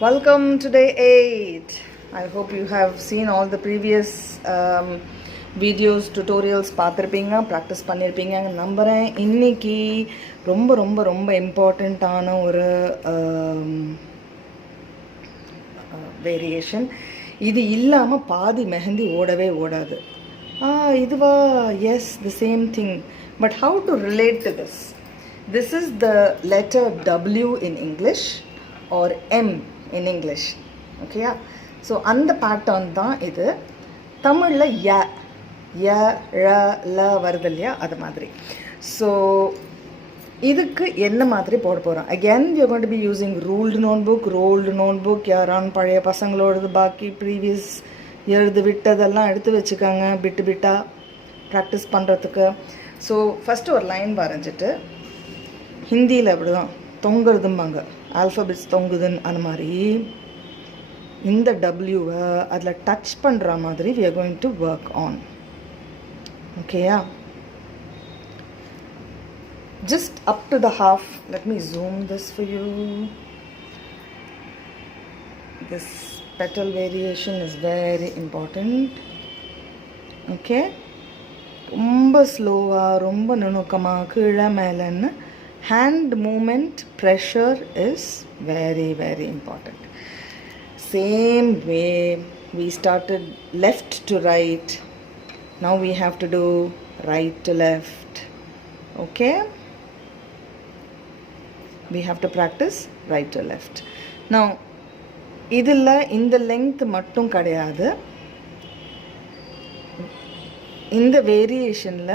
Welcome to day 8. I hope you have seen all the previous videos, tutorials பார்த்திருப்பீங்க, practice பண்ணிருப்பீங்க நம்புறேன். இன்னைக்கு ரொம்ப ரொம்ப ரொம்ப இம்பார்ட்டன்ட்டான ஒரு வேரியேஷன். இது இல்லாம பாதி மெஹந்தி ஓடவே ஓடாது. இதுவா? Yes, the same thing. But how to relate to this? This is the letter W in English or M in English. Okay? So, அந்த pattern தான் இது. தமிழ்ல ய ர ல வருது இல்லையா, அது மாதிரி. ஸோ இதுக்கு என்ன மாதிரி போட போகிறோம்? Again we are going to be using ruled notebook, rolled notebook. யாரான் பழைய பசங்களோடது பாக்கி ப்ரீவியஸ் எழுது விட்டதெல்லாம் எடுத்து வச்சுக்காங்க, பிட்டு பிட்டாக ப்ராக்டிஸ் பண்ணுறதுக்கு. ஸோ ஃபஸ்ட்டு ஒரு லைன் வரைஞ்சிட்டு, ஹிந்தியில் அப்படி தான் தொங்குறதும்பாங்க, ஆல்ஃபபெட்ஸ் தொங்குதுன்னு அந்த மாதிரி இந்த டபிள்யூவை அதில் டச் பண்ணுற மாதிரி we are going to work on. ஓகேயா? Just up to the half. Let me zoom this for you. This petal variation is very important. Okay? ரொம்ப ஸ்லோவாக, ரொம்ப நுணுக்கமாக, கீழே மேலேன்னு hand movement pressure is very very important. Same way we started left to right, now we have to do right to left. Okay, we have to practice right to left. Now idilla இந்த length மட்டும் கிடையாது, இந்த வேரியேஷன்ல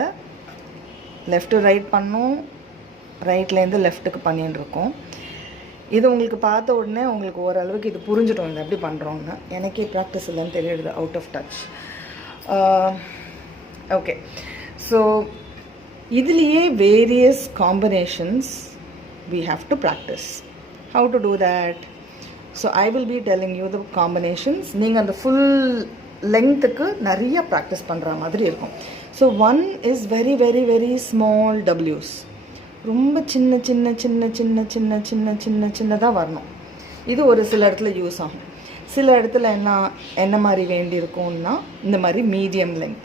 left to right பண்ணோம், ரைட்லேருந்து லெஃப்ட்டுக்கு பண்ணின்னு இருக்கோம். இது உங்களுக்கு பார்த்த உடனே உங்களுக்கு ஓரளவுக்கு இது புரிஞ்சிட்டோம், இது எப்படி பண்ணுறோன்னு. எனக்கே ப்ராக்டிஸ் இல்லைன்னு தெரியுது, out of touch. Okay, so இதுலேயே various combinations we have to practice. How to do that? So I will be telling you the combinations. நீங்கள் அந்த ஃபுல் லெங்க்த்துக்கு நிறைய ப்ராக்டிஸ் பண்ணுற மாதிரி இருக்கும். So one is very very very small டபிள்யூஸ், ரொம்ப சின்ன சின்ன சின்ன சின்ன சின்ன சின்ன சின்ன சின்னதாக வரணும். இது ஒரு சில இடத்துல யூஸ் ஆகும். சில இடத்துல என்ன மாதிரி வேண்டியிருக்கும்னா இந்த மாதிரி மீடியம் லென்த்.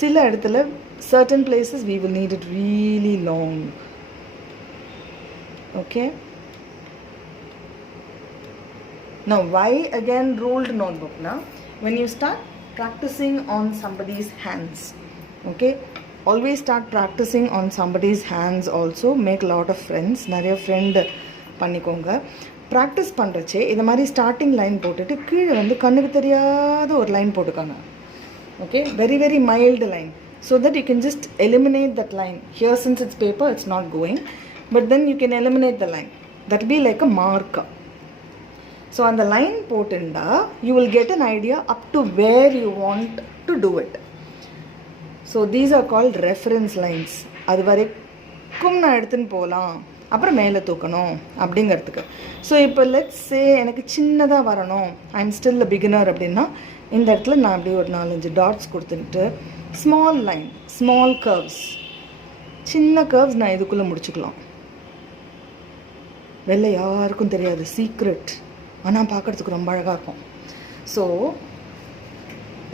சில இடத்துல certain places we will need it really long. Okay? Now why again ruled notebook? Now when you start practicing on somebody's hands, okay, always start practicing on somebody's hands. Also make a lot of friends, நிறைய ஃப்ரெண்ட் பண்ணிக்கோங்க. ப்ராக்டிஸ் பண்ணுறச்சே இந்த மாதிரி starting line போட்டுட்டு கீழே வந்து கண்ணுக்கு தெரியாத ஒரு லைன் போட்டுக்காங்க. Okay, very very mild line, so that you can just eliminate that line. Here since it's paper it's not going, but then you can eliminate the line. That be like a mark. So அந்த line போட்டுண்டா you will get an idea up to where you want to do it. So these are called reference lines. அது வரைக்கும் நான் எடுத்துன்னு போகலாம், அப்புறம் மேலே தூக்கணும் அப்படிங்கிறதுக்கு. ஸோ இப்போ லெட்ஸ் சே எனக்கு சின்னதாக வரணும், I am still a beginner அப்படின்னா இந்த இடத்துல நான் அப்படியே ஒரு 4-5 டாட்ஸ் கொடுத்துட்டு ஸ்மால் லைன், ஸ்மால் கர்வ்ஸ், சின்ன கர்வ்ஸ் நான் இதுக்குள்ளே முடிச்சுக்கலாம். வெளில யாருக்கும் தெரியாது, சீக்ரெட், ஆனால் பார்க்குறதுக்கு ரொம்ப அழகாக இருக்கும். ஸோ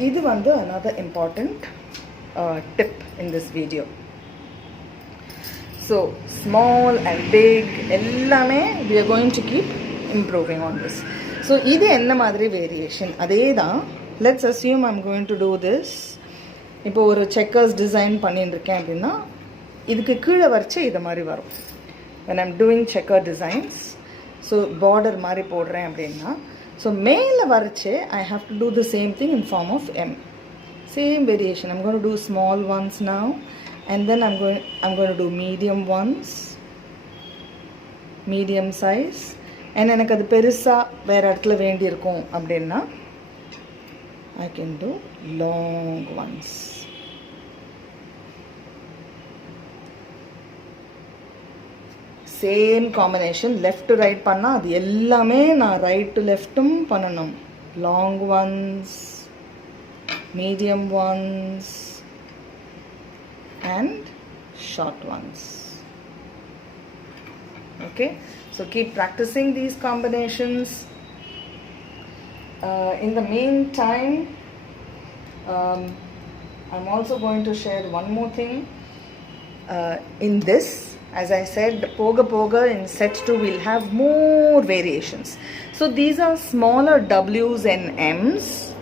இது வந்து another important tip in this video. So small and big எல்லாமே we are going to keep improving on this. So இது என்ன மாதிரி வேரியேஷன்? அதே தான். Let's assume I'm going to do this. இப்போ ஒரு செக்கர்ஸ் டிசைன் பண்ணிட்டு இருக்கேன் அப்படின்னா இதுக்கு கீழே வரைச்சி இது மாதிரி வரும். when I'm doing checker designs, so border மாதிரி போடுறேன் அப்படின்னா, ஸோ மேலே வரைச்சி I have to do the same thing in form of M. Same variation. I'm going to do small ones now, and then I'm going to do medium ones, medium size, and எனக்கு அது பெருசா வேற இடத்துல வேண்டி இருக்கும் அப்படின்னா I can do long ones. Same combination, left to right பண்ணால் அது எல்லாமே நான் ரைட் டு லெஃப்ட்டும் பண்ணணும். Long once, medium ones, and short ones. Okay, so keep practicing these combinations. In the meantime, I'm also going to share one more thing. In this, as I said, Poga Poga in set 2 will have more variations. So these are smaller W's and M's.